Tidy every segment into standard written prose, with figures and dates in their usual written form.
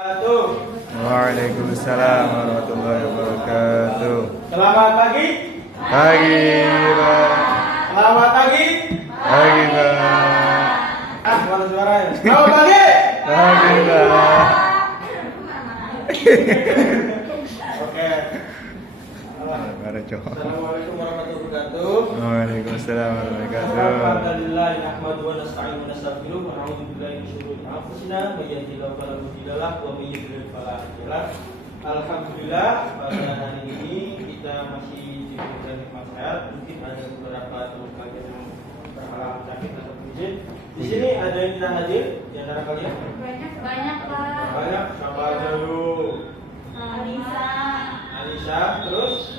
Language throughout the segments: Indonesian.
Waalaikumsalam warahmatullahi wabarakatuh. Selamat pagi. Pagi, Pak. Selamat pagi. Pagi, Pak. Mana suaranya? Selamat pagi. Pagi, Pak. Oke. Para cowok. Assalamualaikum warahmatullahi wabarakatuh. Waalaikumsalam warahmatullahi wabarakatuh. Alhamdulillah nahmaduhu wa nasta'inu wa nastaghfiruh wa na'udzu billahi min shururi anfusina wa yahdihillahu fala mudilla lahu wa may yudlil fala hadiya lahu. Alhamdulillah pada hari ini kita masih diberikan nikmat sehat. Mungkin ada beberapa teman kalian yang berhalangan sakit atau izin. Di sini ada yang tidak hadir di antara kalian? Banyak Pak. Banyak. Siapa aja yuk? Alisa, terus?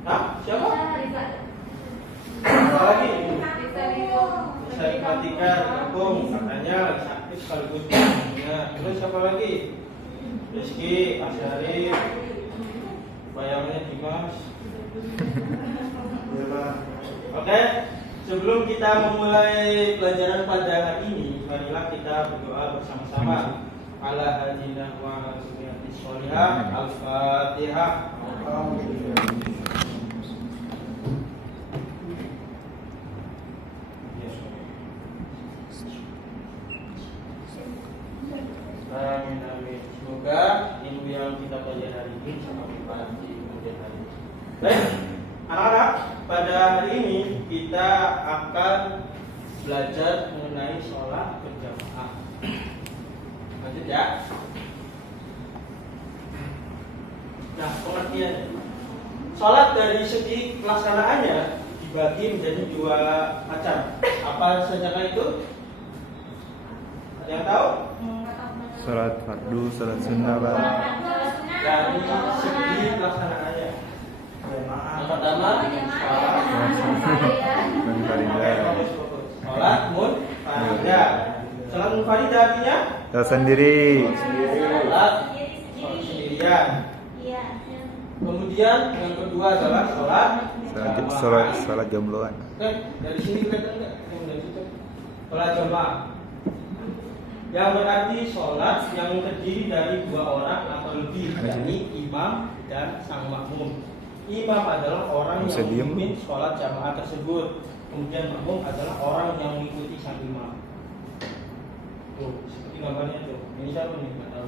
Hah? Siapa? Siapa lagi? Bisa Fatika, Kampung, katanya lagi sakit sekaligus punya. Terus siapa lagi? Rizky, Asyarif, bayangannya Dimas. Oke, sebelum kita memulai pelajaran pada hari ini, marilah kita berdoa bersama-sama. Ala hadina wa sunnati sholihah. Al-Fatihah. Amin amin. Semoga ilmu yang kita pelajari hari ini sama bermanfaat di kemudian hari. Baik, anak-anak, pada hari ini kita akan belajar mengenai sholat berjamaah. Lanjut ya. Nah, pengertian sholat dari segi pelaksanaannya dibagi menjadi dua macam. Apa saja itu? Ada yang tahu? Salat fardu, salat sunnah, Pak. Dari segi pelaksanaannya. Yang pertama, Munfaridah. sholat munfaridah. Sholat munfaridah artinya Salat sendiri. sholat sendirian. Kemudian yang kedua adalah sholat Salat jombloan. dari sini kelihatan enggak? Yang dari situ. Sholat jamaah. Yang berarti sholat yang terdiri dari dua orang atau lebih, yakni imam dan sang makmum. Imam adalah orang yang memimpin sholat jamaah tersebut. Kemudian makmum adalah orang yang mengikuti sang imam. Tuh, seperti gambarnya tuh. Ini siapa nih? Nggak tahu.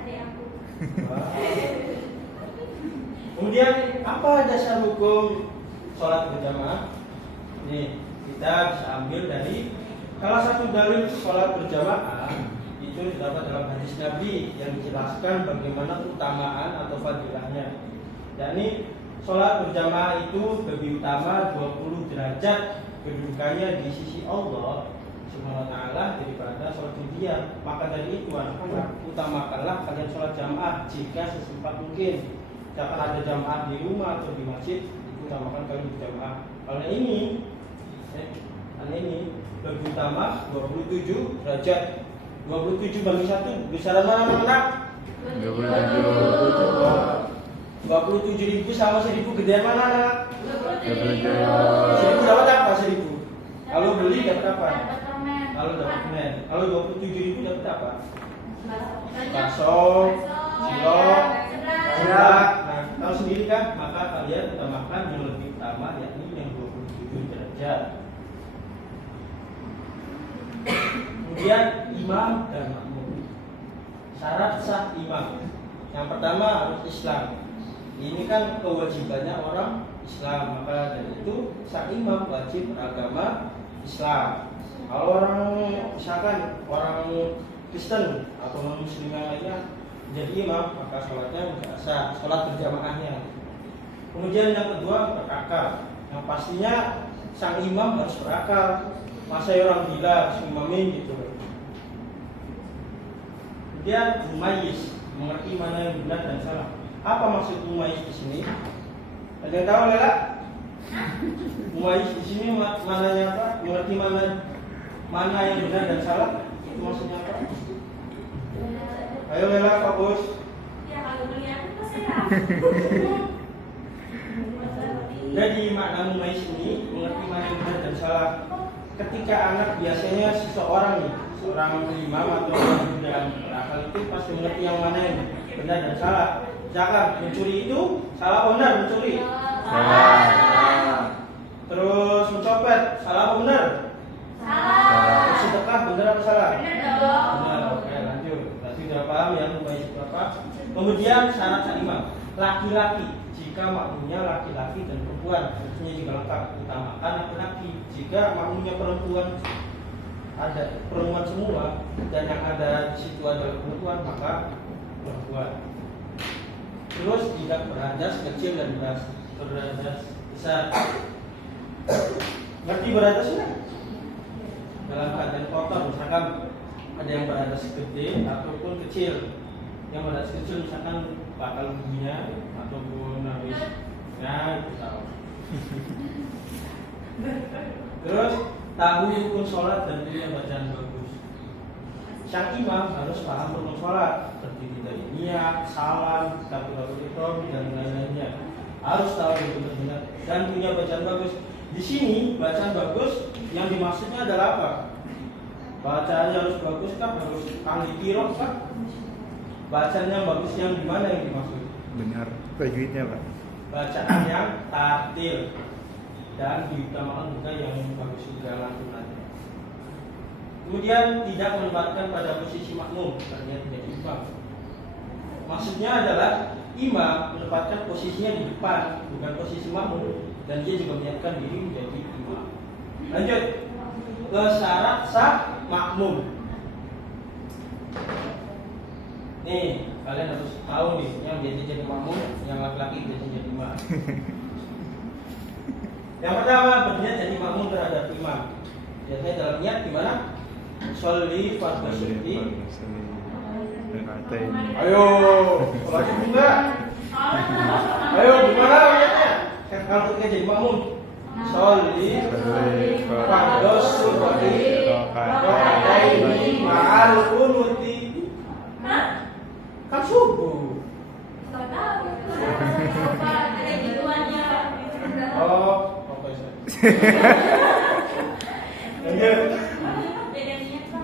Adik aku. Kemudian apa dasar hukum sholat berjamaah? Nih, kita bisa ambil dari salah satu dalil sholat berjamaah itu terdapat dalam hadis Nabi yang menjelaskan bagaimana keutamaan atau fadilahnya. Yakni sholat berjamaah itu lebih utama 20 derajat kedudukannya di sisi Allah Subhanahu wa taala daripada sholat sendirian. Maka dari itu anak-anak, utamakanlah kalian sholat jamaah jika sesempat mungkin. Jangan ada jamaah di rumah atau di masjid, utamakan kalian berjamaah. Karena ini lebih utama 27 derajat. 27 bagi 1 besaran mana anak? 27.000 sama 1.000 gedean mana anak? 1.000 dapat apa 1.000? Kalau beli dapat apa? Kalau dapat permen. Kalau 27.000 dapat apa? Bakso, cilok, seblak. Nah, tahu sendiri kan? Maka kalian utamakan yang lebih utama, yakni yang 27 derajat. Kemudian imam dan makmum. Syarat sah imam. Yang pertama harus Islam. Ini kan kewajibannya orang Islam. Maka dari itu sah imam wajib beragama Islam. Kalau orang misalkan orang Kristen atau non Muslim yang lainnya jadi imam, maka sholatnya tidak sah, sholat berjamaahnya. Kemudian yang kedua berakal. Yang pastinya sang imam harus berakal. Masa orang gila imamin gitu. Kemudian mumayyiz, mengerti mana yang benar dan salah. Apa maksud mumayyiz di sini? Ada yang tahu Lela? Mumayyiz di sini mananya apa? Mengerti mana yang benar dan salah? Itu maksudnya apa? Ayo Lela, fokus. Ya kalau beli aku pasti ya. Jadi makna mumayyiz ini mengerti mana yang benar dan salah. Ketika anak biasanya seseorang nih, seorang imam atau orang yang berakal itu pasti mengerti yang mana yang benar dan salah. Misalkan mencuri itu salah atau benar mencuri? Salah. Terus mencopet salah atau benar? Salah. Sedekah benar atau salah? Benar dong. Benar. Oke, lanjut. Berarti sudah paham ya membaca itu apa? Kemudian syarat sah imam. Laki-laki jika makmumnya laki-laki dan perempuan, tentunya juga lengkap. Utamakan laki-laki. Jika makmumnya perempuan, ada perempuan semua dan yang ada di situ adalah perempuan, maka perempuan. Terus tidak berhadas kecil dan berhadas besar. Ngerti berhadasnya? Dalam keadaan kotor, misalkan ada yang berhadas gede ataupun kecil. Yang berhadas kecil misalkan bakal bunyinya ataupun habis, ya itu tahu. Terus tahu rukun sholat dan punya bacaan bagus. Sang imam harus paham rukun sholat, terdiri dari niat, salam, takbiratul ihram dan lain-lainnya. Harus tahu itu benar dan punya bacaan bagus. Di sini bacaan bagus yang dimaksudnya adalah apa? Bacaannya harus bagus kah? Harus ahli qiraah kah? Bacaan yang bagus yang gimana yang dimaksud? Benar tajwidnya, Pak. Bacaan yang tartil dan diutamakan juga yang bagus juga lantunan. Kemudian tidak menempatkan pada posisi makmum karena tidak imam. Maksudnya adalah imam menempatkan posisinya di depan, bukan posisi makmum, dan dia juga menyiapkan diri menjadi imam. Lanjut ke syarat sah makmum. Nih, kalian harus tahu nih, yang jadi makmum, yang laki-laki jadi imam. Yang pertama, berniat jadi makmum terhadap imam. Biasanya dalam niat gimana? Sholli fardhu sholli. Ayo, sholat enggak? Ayo, gimana niatnya? Kalau kita jadi makmum, sholli fardhu sholli rakaataini ma'al qunuti. Kan subuh. Nggak tahu. Ada gituannya. Oh, oke. Lanjut. Beda niat, Pak.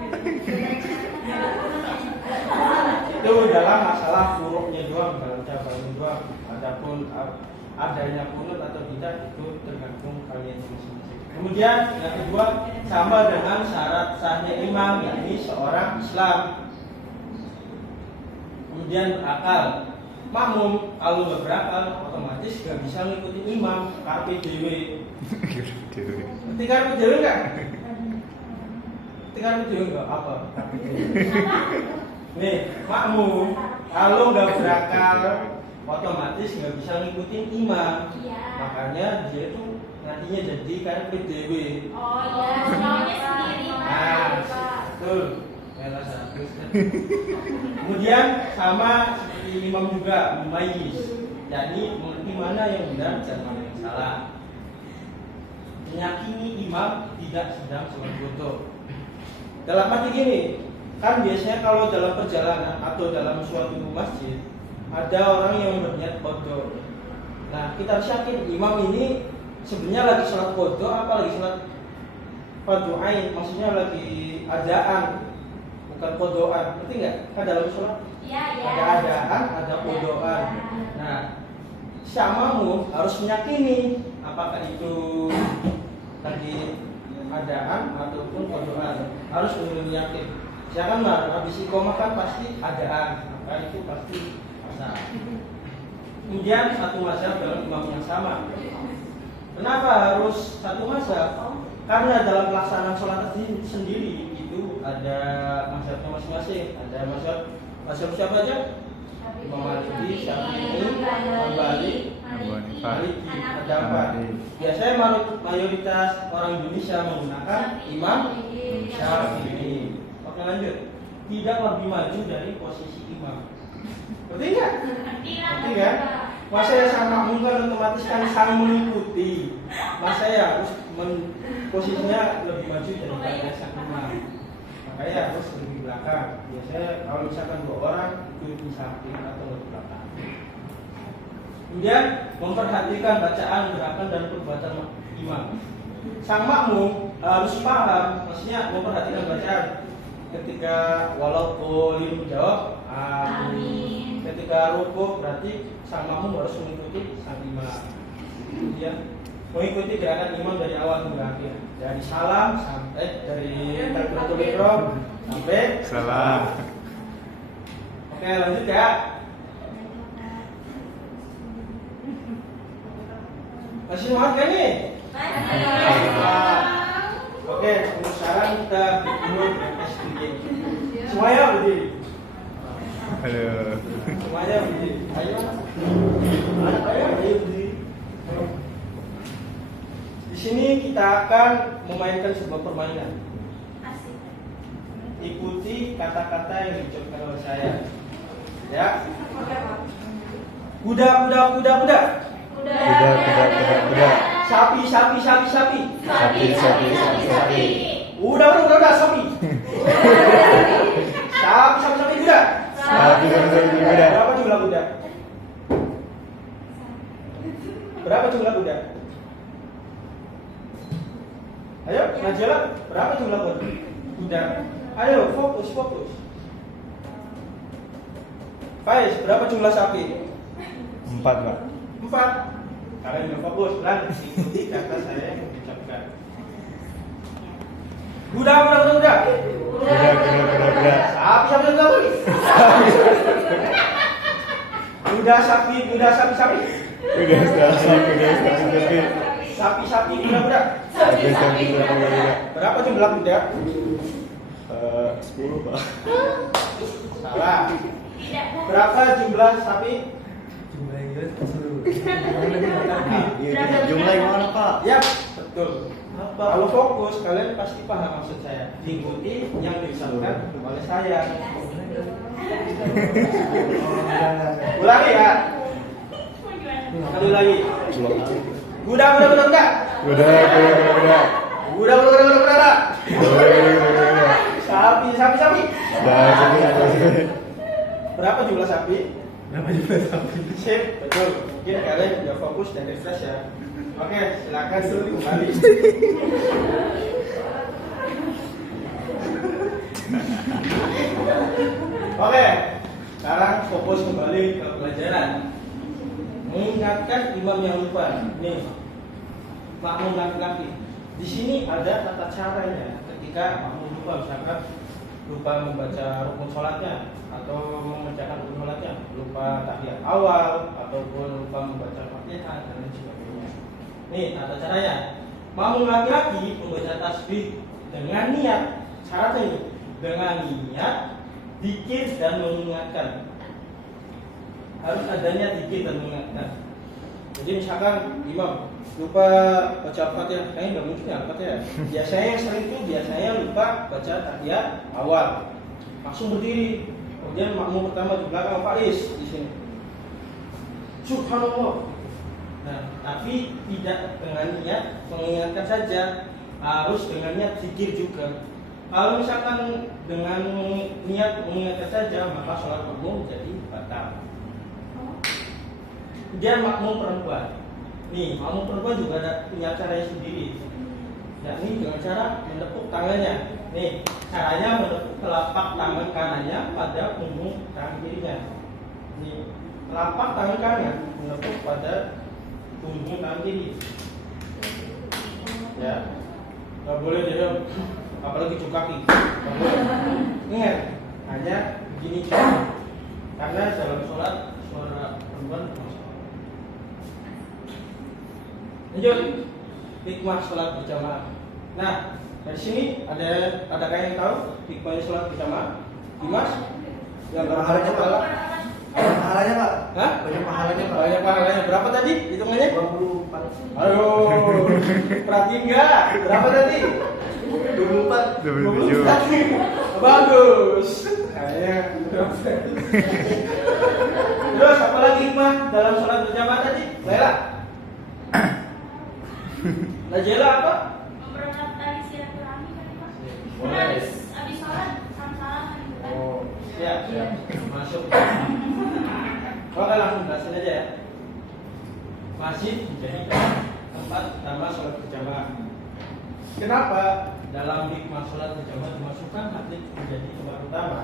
Itu dalam masalah furuknya doang, dalam cabangnya doang. Adapun adanya kunut atau tidak itu tergantung kalian masing-masing. Kemudian yang kedua sama dengan syarat sahnya imam, yakni seorang Islam. Kemudian berakal. Makmum kalau nggak berakal otomatis nggak bisa ngikutin imam. KPDW. Ketika KPDW nggak? Ketika KPDW nggak apa? Nih makmum kalau nggak berakal otomatis nggak bisa ngikutin imam. Iya. Makanya dia itu nantinya jadi KPDW. Oh iya, maunya sendiri, Pak. Nah, betul. Kemudian sama seperti imam juga mumayyiz, jadi mengerti mana yang benar dan mana yang salah. Meyakini imam tidak sedang sholat bodoh. Dalam arti gini, kan biasanya kalau dalam perjalanan atau dalam suatu masjid ada orang yang berniat bodoh. Nah, kita harus yakin imam ini sebenarnya lagi sholat bodoh apa lagi sholat fardu ain, maksudnya lagi adaan. Bukan kodoan, ngerti nggak? Kan dalam sholat ada adaan, ada kodoan. Nah, sang makmum harus meyakini apakah itu lagi adaan ataupun kodoan. Harus benar-benar yakin. Jangan habis iqomah kan pasti adaan, maka itu pasti asal. Kemudian satu mazhab dalam imam yang sama. Kenapa harus satu mazhab? Karena dalam pelaksanaan sholat sendiri itu ada mazhabnya masing-masing. Ada mazhab siapa aja? Imam Maliki, Syafi'i, Hambali, Maliki. Ada apa? Biasanya mayoritas orang Indonesia menggunakan Imam Syafi'i. Oke, lanjut. Tidak lebih maju dari posisi imam. Berarti enggak? Berarti kan? Masa ya sama mungkin otomatis kan saling mengikuti. Masa ya harus posisinya lebih maju daripada sang imam. Makanya harus lebih belakang. Biasanya kalau misalkan 2 orang itu di samping atau di belakang. Kemudian memperhatikan bacaan, gerakan dan perbuatan imam. Sang makmum harus paham, maksudnya memperhatikan bacaan. ketika walau qolim jawab amin. Ketika rukuk berarti sang makmum harus mengikuti sang imam. Kemudian mengikuti gerakan imam dari awal hingga akhir. Dari salam sampai dari takbiratul ihram sampai Salam. Oke, lanjut ya. Masih semangat kan nih? Oke, untuk sekarang kita dulu sedikit. Semuanya berdiri. Halo. Semuanya berdiri. Ayo. Ayo berdiri. Di sini kita akan memainkan sebuah permainan. Ikuti kata-kata yang diucapkan oleh saya. Ya. Kuda, kuda, kuda, kuda. Kuda. Sapi, sapi, sapi, sapi. Sapi. Udah, sapi. Sapi, sapi, sapi, kuda. Sapi. Kuda. Berapa jumlah kuda? Berapa jumlah kuda? Ayo, Najela, berapa jumlah kuda? Ayo, fokus. Faiz, berapa jumlah sapi? 4, Pak. 4. Kalian udah fokus, lan ikuti kata saya yang diucapkan. Kuda. Kuda. Sapi. Kuda, sapi. Sapi, kuda. Sapi. Berapa jumlah kuda? 10, Pak. Salah. Berapa jumlah sapi? Jumlah yang mana, Pak? Ya, betul. Kalau fokus, kalian pasti paham maksud saya. Ikuti yang diucapkan oleh saya. Ulangi ya. Sekali lagi. Kuda. Sapi. Berapa jumlah sapi? Sip, betul. Mungkin kalian sudah fokus dan refresh ya. Oke, silakan dulu kembali. Oke, sekarang fokus kembali ke pelajaran. Mengingatkan imam yang lupa. Nih, makmum laki-laki. Di sini ada tata caranya. Ketika makmum lupa, misalkan lupa membaca rukun sholatnya atau membacakan rukun sholatnya, lupa tahiyat awal ataupun lupa membaca Fatihah dan lain sebagainya. Nih tata caranya. Makmum laki-laki membaca tasbih dengan niat. Syaratnya ini dengan niat dzikir dan mengingatkan. Harus adanya dzikir dan mengingatkan. Jadi misalkan imam lupa baca Al-Fatihah, kayaknya nggak mungkin ya Al-Fatihah. Biasanya yang sering itu lupa baca tahiyat awal, langsung berdiri. Kemudian makmum pertama di belakang Faiz di sini. Subhanallah. Nah, tapi tidak dengan niat mengingatkan saja, harus dengan niat zikir juga. Kalau misalkan dengan niat mengingatkan saja, maka sholat makmum jadi batal. Kemudian makmum perempuan. Nih, makmum perempuan juga ada punya caranya sendiri. Yakni dengan cara menepuk tangannya. Nih, caranya menepuk telapak tangan kanannya pada punggung tangan kirinya. Nih, telapak tangan kanan menepuk pada punggung tangan kiri. Ya, nggak boleh diam, apalagi cuci kaki. Nggak boleh. Ingat, hanya begini cara. Karena dalam sholat suara perempuan masuk. Lanjut, hikmah sholat berjamaah. Nah, dari sini ada yang tahu hikmahnya sholat berjamaah? Dimas? Yang pahalanya Pak? Pahalanya Pak? Hah? Banyak pahalanya Pak? Banyak pahalanya. Berapa tadi hitungannya? 24. Ayo, perhatiin nggak? Berapa tadi? 24. 27. Bagus. Kayaknya. Terus apa lagi hikmah dalam sholat berjamaah tadi? Lela? Najela apa? Mempererat tali silaturahmi kan Pak? Boleh. Habis sholat salam-salaman gitu kan? Oh, siap. Masuk. Oke, langsung jelasin aja ya. Masjid menjadi tempat utama sholat berjamaah. Kenapa? dalam hikmah sholat berjamaah dimasukkan masjid menjadi tempat utama?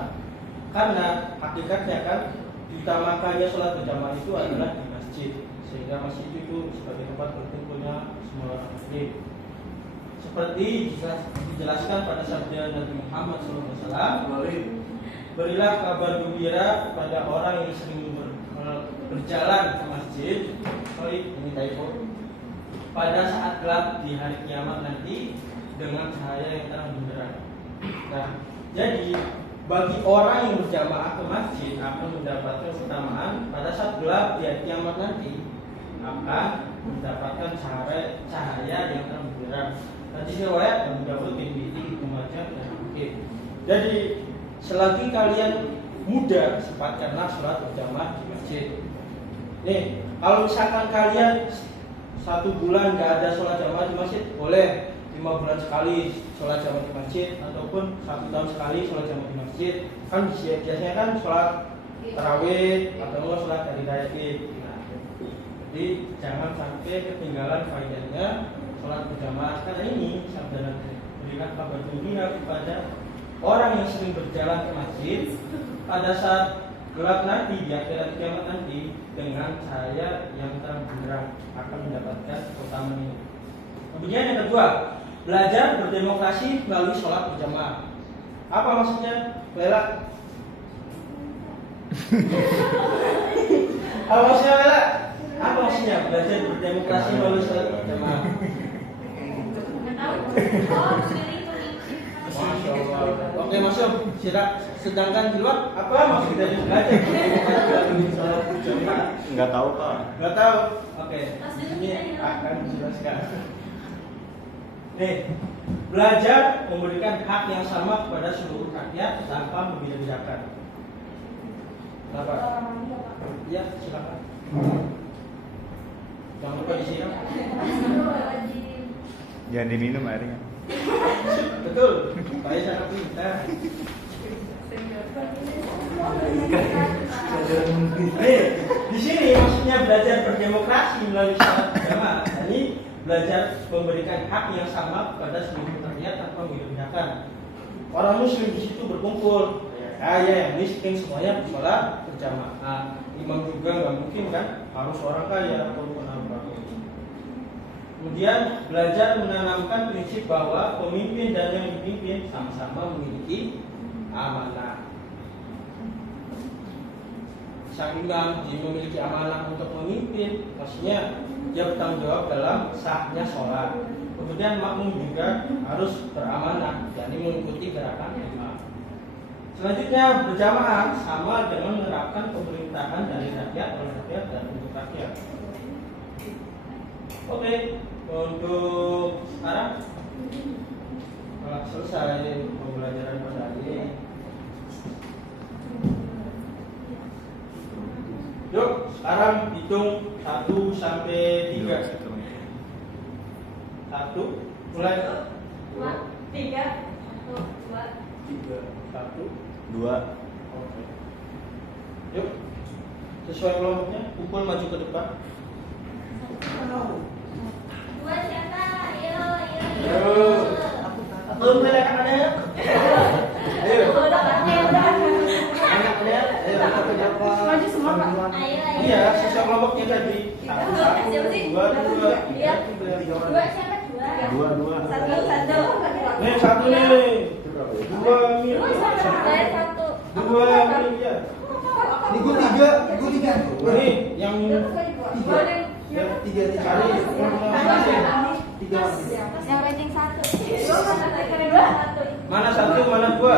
Karena hakikatnya kan diutamakannya sholat berjamaah itu adalah di masjid, sehingga masjid itu sebagai tempat berkumpulnya semua orang muslim. Seperti dijelaskan pada sabda Nabi Muhammad SAW, berilah kabar gembira kepada orang yang sering berjalan ke masjid. Ini typo. Pada saat gelap di hari kiamat nanti dengan cahaya yang terang benderang. Nah, jadi bagi orang yang berjamaah ke masjid akan mendapatkan keutamaan pada saat gelap di hari kiamat nanti akan mendapatkan cahaya yang terang benderang. Tadi riwayat Abu Dawud, Tirmidzi, Ibnu Majah dan Hakim. Jadi selagi kalian muda, sempatkanlah sholat berjamaah di masjid. Nih, kalau misalkan kalian 1 bulan nggak ada sholat jamaah di masjid, boleh 5 bulan sekali sholat jamaah di masjid, ataupun 1 tahun sekali sholat jamaah di masjid. Kan biasanya kan sholat tarawih atau sholat hari raya Id. Nah, jadi jangan sampai ketinggalan faedahnya sholat berjamaah. Karena ini sabda Nabi, berilah kabar gembira kepada orang yang sering berjalan ke masjid pada saat gelap nanti di akhirat kiamat nanti dengan cahaya yang terang benderang akan mendapatkan keutamaan ini. Kemudian yang kedua, belajar berdemokrasi melalui sholat berjamaah. Apa maksudnya? Bela? Apa maksudnya Bela? Apa maksudnya belajar berdemokrasi melalui sholat berjamaah? Masya Allah. Oke, masuk. Sedangkan di luar apa maksud dari belajar melalui sholat berjamaah? Nggak tahu Pak. Nggak tahu. Oke. Ini akan dijelaskan. Nih, belajar memberikan hak yang sama kepada seluruh rakyat tanpa membeda-bedakan. Kenapa? Ya, silakan. Jangan lupa disiram. Jangan diminum airnya. Betul. Saya sangat pintar. Nih, di sini maksudnya belajar berdemokrasi melalui sholat berjamaah. Ini belajar memberikan hak yang sama kepada seluruh rakyat tanpa membeda-bedakan. Orang muslim di situ berkumpul, kaya yang miskin semuanya bersolat berjamaah. Imam juga nggak mungkin kan harus orang kaya atau bukan apa. Kemudian belajar menanamkan prinsip bahwa pemimpin dan yang dipimpin sama-sama memiliki amanah. Sang imam dia memiliki amanah untuk memimpin, maksudnya dia bertanggung jawab dalam sahnya sholat. Kemudian makmum juga harus beramanah, yakni mengikuti gerakan imam. Selanjutnya berjamaah sama dengan menerapkan pemerintahan dari rakyat oleh rakyat dan untuk rakyat. Oke, untuk sekarang selesai pembelajaran pada hari ini. Yuk, sekarang hitung 1 sampai 3. 1, mulai. 2, 3, 1, 2, 1, 2. Oke. Yuk, sesuai kelompoknya, pukul maju ke depan. 2 siapa? Ayo. Aku mulai ada. Ayo. Maju semua Pak. Ayo. Iya, sesuai kelompoknya tadi. 1, 2, 3. Iya. 2 siapa? 2. 2. 1. Nih, 1 nih. 2 nih. 2 nih ya. Ini gue 3. Nih, yang 3 cari. Yang rating 1. Mana 1, mana 2?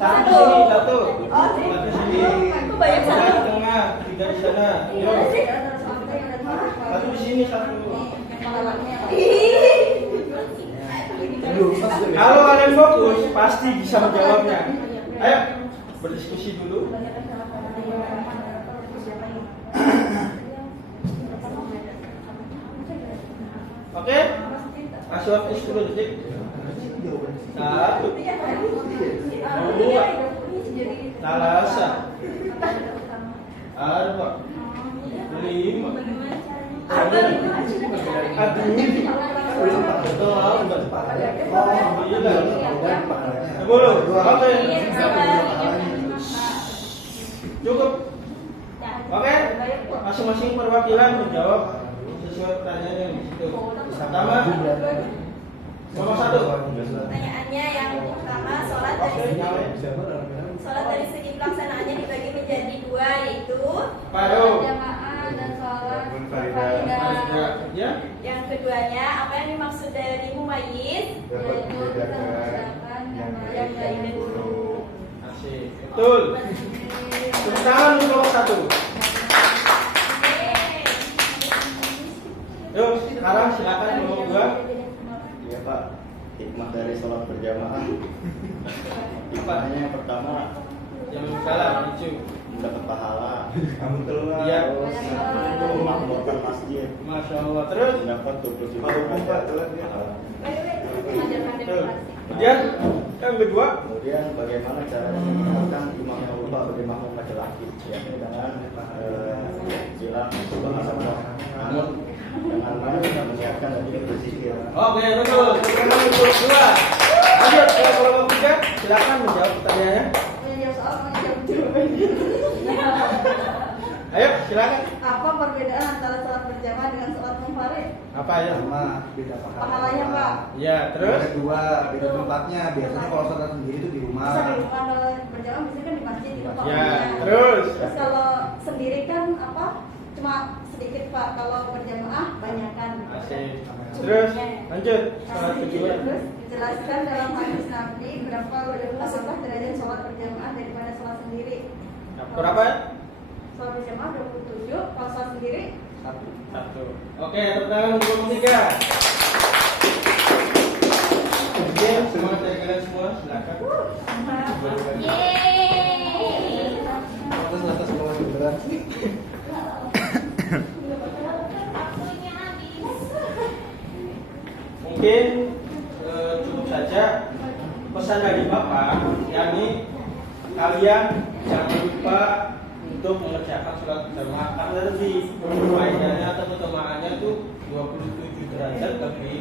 1 di sini, 1. 1 di sini. Aku banyak 1. Di tengah, 3 di sana. Yuk. 1 di sini, 1. Kalau kalian fokus, pasti bisa menjawabnya. Ayo, berdiskusi dulu. Oke? Kasih waktu 10 detik. 1, 2, Talasa 4, 5, 6, 7, Betul, enggak sepakat. Oh, Iya. iya. 10. Oke. Cukup. Oke. Masing-masing perwakilan menjawab sesuai pertanyaan yang di situ. Pertama, nomor 1. Pertanyaannya yang pertama, sholat dari segi pelaksanaannya dibagi menjadi 2, yaitu sholat jamaah dan sholat faridah. Ya. Yang keduanya, apa yang dimaksud dari mumayyiz? Yaitu kita mengerjakan yang baik dan buruk. Asik. Betul. Tepuk tangan untuk nomor 1. Yuk, sekarang silakan nomor 2. Iya Pak, hikmah dari sholat berjamaah. Hikmahnya yang pertama Yang salah, lucu. mendapat pahala, Kamu keluar. Iya. terus memakmurkan masjid, Masya Allah. Terus. mendapat 20 juta Mau buka, telat dia. pahala. Tuh. Kemudian yang kedua. Kemudian bagaimana caranya mengingatkan imam yang lupa bagi makmum laki-laki, yakni dengan bilang bahasa Allah. Namun dengan mengingatkan dan juga berzikir. Oke, betul. Pertanyaan untuk 2. Lanjut ke kelompok 3. Silakan menjawab pertanyaannya. Menjawab soal menjawab jawabannya. Ayo, silakan. Apa perbedaan antara sholat berjamaah dengan sholat munfarid? Apa ya? Sama beda pahala. Pahalanya, Pak. Ya, terus. Terus kedua beda tempatnya. Biasanya kalau sholat sendiri itu di rumah. Masa di rumah, kalau berjamaah biasanya kan di masjid di tempat Ya, umumnya. terus. Terus kalau sendiri kan apa? Cuma sedikit, Pak. Kalau berjamaah banyakan. Asik. Terus, lanjut. Sholat kedua. Terus dijelaskan dalam hadis Nabi berapa derajat sholat berjamaah daripada sholat sendiri. Berapa ya? Sholat berjamaah 27, kalau sholat sendiri 1. Oke, tepuk tangan untuk kelompok 3. Oke, semangat dari kalian semua. Silakan. Yeay. Atas bawah beneran sih. Waktunya habis. Mungkin cukup saja pesan dari Bapak, yakni kalian jangan lupa untuk mengerjakan sholat berjamaah karena lebih faedahnya atau keutamaannya tuh 27 derajat lebih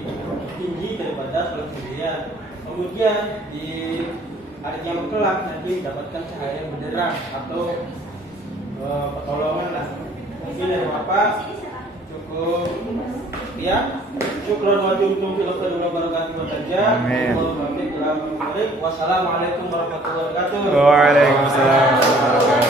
tinggi daripada sholat sendirian. Kemudian di hari kiamat kelak nanti mendapatkan cahaya benderang atau pertolongan lah. Mungkin dari Bapak cukup ya. Syukran wa juntum fil khairi wa barakatuh saja. Amin. Wassalamualaikum warahmatullahi wabarakatuh. Waalaikumsalam.